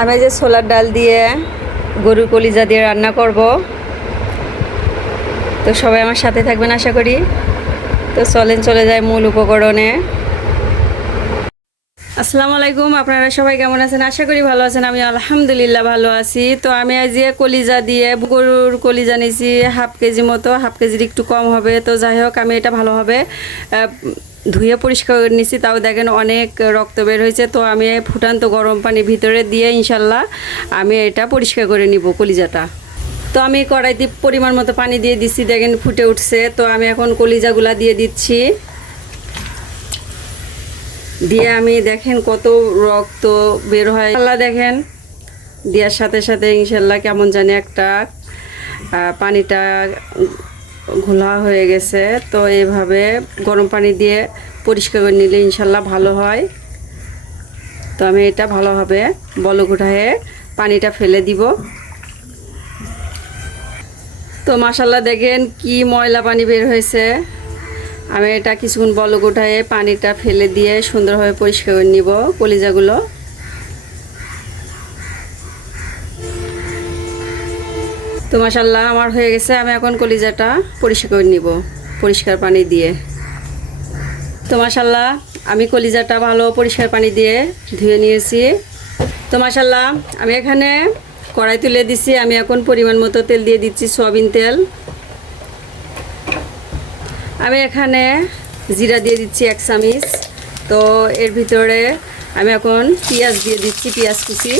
আমি যে ছোলার ডাল দিয়ে গরুর কলিজা দিয়ে রান্না করব। তো সবাই আমার সাথে থাকবেন আশা করি। তো চলেন চলে যায় মূল উপকরণে। আসসালামু আলাইকুম আপনারা সবাই কেমন আছেন? আশা করি ভালো আছেন আমি আলহামদুলিল্লাহ ভালো আছি। তো আমি আজ কলিজা দিয়ে গরুর কলিজা নিয়েছি হাফ কেজি মতো হাফ কেজির একটু কম হবে। তো যাই হোক আমি এটা ভালোভাবে আহ, ধুয়ে পরিষ্কার করে নিছি, তাও দেখেন অনেক রক্ত বের হয়েছে। তো আমি ফুটান্ত গরম পানি ভিতরে দিয়ে ইনশাল্লাহ আমি এটা পরিষ্কার করে নিব কলিজাটা। তো আমি কড়াইতে পরিমাণ মতো পানি দিয়ে দিচ্ছি দেখেন ফুটে উঠছে। তো আমি এখন কলিজাগুলা দিয়ে দিচ্ছি। দিয়ে আমি দেখেন কত রক্ত বের হয়। আল্লাহ দেখেন, দেওয়ার সাথে সাথে ইনশাল্লাহ কেমন জানি একটা পানিটা ঘোলা হয়ে গেছে, তো এইভাবে গরম পানি দিয়ে পরিষ্কার করে নিলে ইনশাল্লাহ ভালো হয়। তো আমি এটা ভালোভাবে বলক উঠায়ে পানিটা ফেলে দিব। তো মাসাল্লাহ দেখেন কি ময়লা পানি বের হয়েছে। আমি এটা কিছুক্ষণ বলক উঠায়ে পানিটা ফেলে দিয়ে সুন্দরভাবে পরিষ্কার করে নিব কলিজাগুলো। তো মাসাল্লাহ আমার হয়ে গেছে, আমি এখন কলিজাটা পরিষ্কার করে নিব, পরিষ্কার পানি দিয়ে। তো মাসাল্লাহ আমি কলিজাটা ভালো পরিষ্কার পানি দিয়ে ধুয়ে নিয়েছি। তো মাসাল্লাহ আমি এখানে কড়াই তুলে দিছি, আমি এখন পরিমাণ মতো তেল দিয়ে দিচ্ছি সয়াবিন তেল। আমি এখানে জিরা দিয়ে দিচ্ছি এক চামিচ। তো এর ভিতরে আমি এখন পেঁয়াজ দিয়ে দিচ্ছি, পেঁয়াজ কুচি।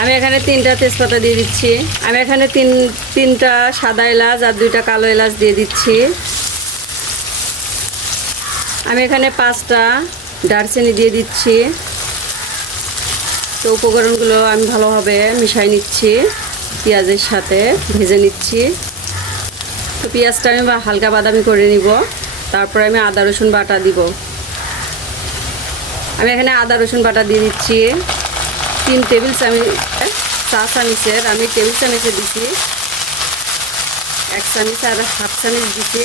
আমি এখানে তিনটা তেজপাতা দিয়ে দিচ্ছি। আমি এখানে তিন, তিনটা সাদা এলাচ আর দুইটা কালো এলাচ দিয়ে দিচ্ছি। আমি এখানে পাঁচটা দারচিনি দিয়ে দিচ্ছি। তো উপকরণগুলো আমি ভালোভাবে মিশাই নিচ্ছি, পেঁয়াজের সাথে ভেজে নিচ্ছি। তো পেঁয়াজটা আমি হালকা বাদামি করে নিব, তারপরে আমি আদা রসুন বাটা দিব। আমি এখানে আদা রসুন বাটা দিয়ে দিচ্ছি। তিন টেবিল চামচ চা চামচের, আমি টেবিল চামচে দিচ্ছি এক চামচ আর হাফ চামচ দিচ্ছি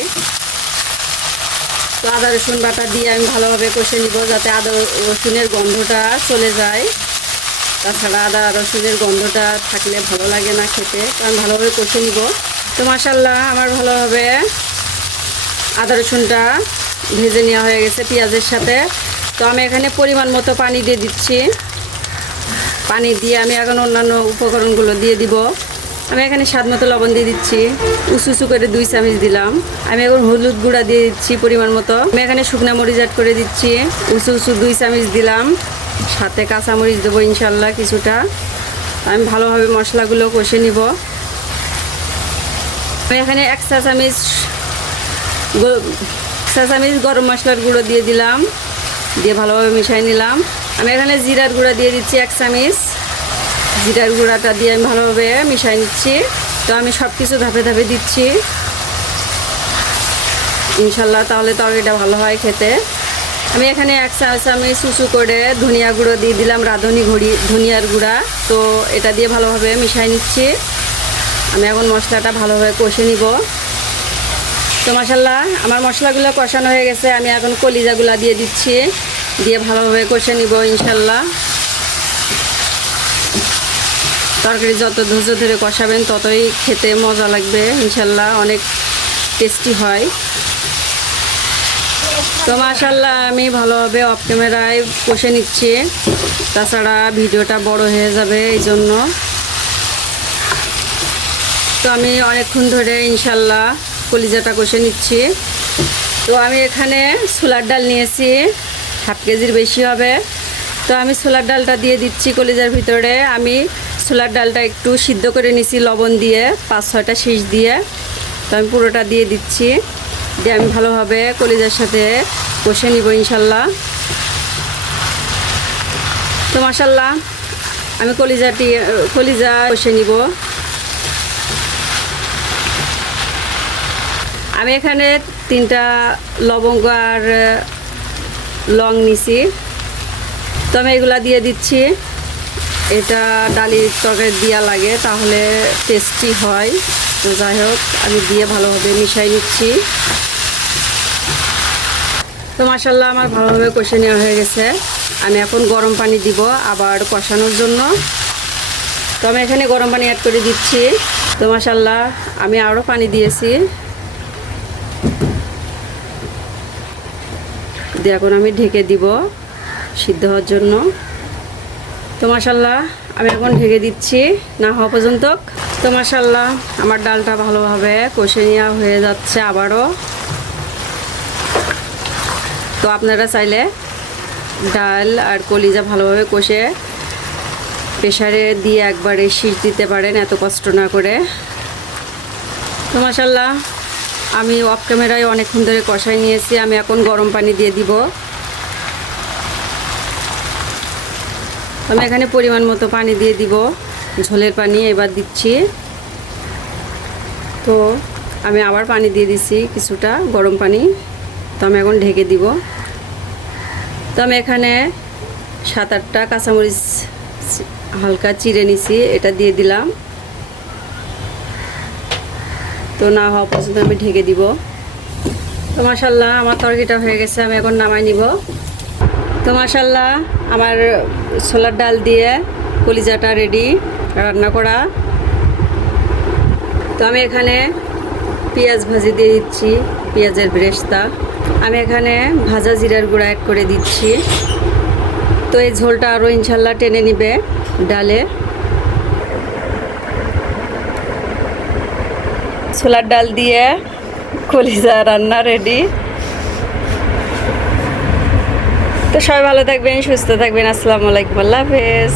তো আদা, রসুন বাটা দিয়ে আমি ভালোভাবে কষে নিব যাতে আদা রসুনের গন্ধটা চলে যায়। তাছাড়া আদা, রসুনের গন্ধটা থাকলে ভালো লাগে না খেতে, তো আমি ভালোভাবে কষে নিব। তো মাসাল্লাহ আমার ভালোভাবে আদা, রসুনটা ভেজে নেওয়া হয়ে গেছে পেঁয়াজের সাথে। তো আমি এখানে পরিমাণ মতো পানি দিয়ে দিচ্ছি। পানি দিয়ে আমি এখন অন্যান্য উপকরণগুলো দিয়ে দিব। আমি এখানে স্বাদ মতো লবণ দিয়ে দিচ্ছি। উঁচু উঁচু করে দুই চামচ দিলাম। আমি এখন হলুদ গুঁড়া দিয়ে দিচ্ছি পরিমাণ মতো। আমি এখানে শুকনা মরিচ অ্যাড করে দিচ্ছি। উঁচু উঁচু দুই চামচ দিলাম। সাথে কাঁচা মরিচ দেবো ইনশাল্লাহ কিছুটা। আমি ভালোভাবে মশলাগুলো কষে নিব। আমি এখানে এক চা চামচ চা চামচ গরম মশলার গুঁড়ো দিয়ে দিলাম। দিয়ে ভালোভাবে মিশাই নিলাম। আমি এখানে জিরার গুঁড়া দিয়ে দিচ্ছি এক চামচ। জিরার গুঁড়াটা দিয়ে আমি ভালোভাবে মিশাই নিচ্ছি। তো আমি সব কিছু ধাপে ধাপে দিচ্ছি। ইনশাল্লাহ তাহলে তরকারিটা ভালো হয় খেতে। আমি এখানে এক চামচ উঁচু করে ধনিয়া গুঁড়ো দিয়ে দিলাম রাঁধুনি ঘড়ি, ধনিয়ার গুঁড়া। তো এটা দিয়ে ভালোভাবে মিশাই নিচ্ছি। আমি এখন মশলাটা ভালোভাবে কষে নিব। তো মশাল্লাহ, আমার মশলাগুলো কষানো হয়ে গেছে। আমি এখন কলিজাগুলা দিয়ে দিচ্ছি। দিয়ে ভালোভাবে কষে নিব, ইনশাল্লাহ। তরকারি যত ধৈর্য ধরে কষাবেন, ততই খেতে মজা লাগবে, ইনশাল্লাহ। অনেক টেস্টি হয়। তো মাশাল্লাহ, আমি ভালোভাবে অফ ক্যামেরায় কষে নিচ্ছি। তাছাড়া ভিডিওটা বড় হয়ে যাবে, এই জন্য। তো আমি অনেকক্ষণ ধরে, ইনশাল্লাহ, কলিজাটা কষে নিচ্ছি। তো আমি এখানে ছোলার ডাল নিয়েছি। হাফ কেজির বেশি হবে। তো আমি ছোলার ডালটা দিয়ে দিচ্ছি কলিজার ভিতরে। আমি ছোলার ডালটা একটু সিদ্ধ করে নিছি লবণ দিয়ে, পাঁচ ছয়টা শীষ দিয়ে। তো আমি পুরোটা দিয়ে দিচ্ছি। দিয়ে আমি ভালোভাবে কলিজার সাথে কষে নিব ইনশাল্লাহ। তো মাসাল্লাহ আমি কলিজাটি, কলিজা কষে নিব। আমি এখানে তিনটা লবঙ্গ আর লং নিছি। তো আমি এগুলা দিয়ে দিচ্ছি। এটা ডালির তরকারি দেওয়া লাগে, তাহলে টেস্টি হয়। তো যাই হোক, আমি দিয়ে ভালোভাবে মিশাই নিচ্ছি। তো মাসাল্লাহ আমার ভালোভাবে কষে নেওয়া হয়ে গেছে। আমি এখন গরম পানি দিব আবার কষানোর জন্য। তো আমি এখানে গরম পানি অ্যাড করে দিচ্ছি। তো মাসাল্লাহ আমি আরও পানি দিয়েছি। দিয়ে এখন আমি ঢেকে দিব সিদ্ধ হওয়ার জন্য। তো মাসাল্লাহ আমি এখন ঢেকে দিচ্ছি। না হওয়া পর্যন্ত। তো মাসাল্লাহ আমার ডালটা ভালোভাবে কষে নেওয়া হয়ে যাচ্ছে আবারও। তো আপনারা চাইলে ডাল আর কলিজা ভালোভাবে কষে প্রেশারে দিয়ে একবারে শীষ দিতে পারেন, এত কষ্ট না করে। তো মাসাল্লাহ আমি অফ ক্যামেরায় অনেকক্ষণ ধরে কষাই নিয়েছি, আমি এখন গরম পানি দিয়ে দিব। আমি এখানে পরিমাণ মতো পানি দিয়ে দিব, ঝোলের পানি এবার দিচ্ছি। তো আমি আবার পানি দিয়ে দিছি কিছুটা গরম পানি, তো আমি এখন ঢেকে দিব। তো আমি এখানে সাত আটটা কাঁচামরিচ, হালকা চিড়ে নিছি, এটা দিয়ে দিলাম। তো না হওয়া পর্যন্ত আমি ঢেকে দিব। তো মাসাল্লাহ আমার তরকারিটা হয়ে গেছে, আমি এখন নামাই নিব। তো মাসাল্লাহ আমার ছোলার ডাল দিয়ে কলিজাটা রেডি রান্না করা। তো আমি এখানে পেঁয়াজ ভাজি দিয়ে দিচ্ছি, পেঁয়াজের ব্রেস্তা। আমি এখানে ভাজা জিরার গুঁড়া অ্যাড করে দিচ্ছি। তো এই ঝোলটা আরও ইনশাল্লাহ টেনে নিবে ডালে। ছোলার ডাল দিয়ে কলিজা রান্না রেডি তো সবাই ভালো থাকবেন, সুস্থ থাকবেন। আসসালামু আলাইকুম, আল্লাহ হাফেজ।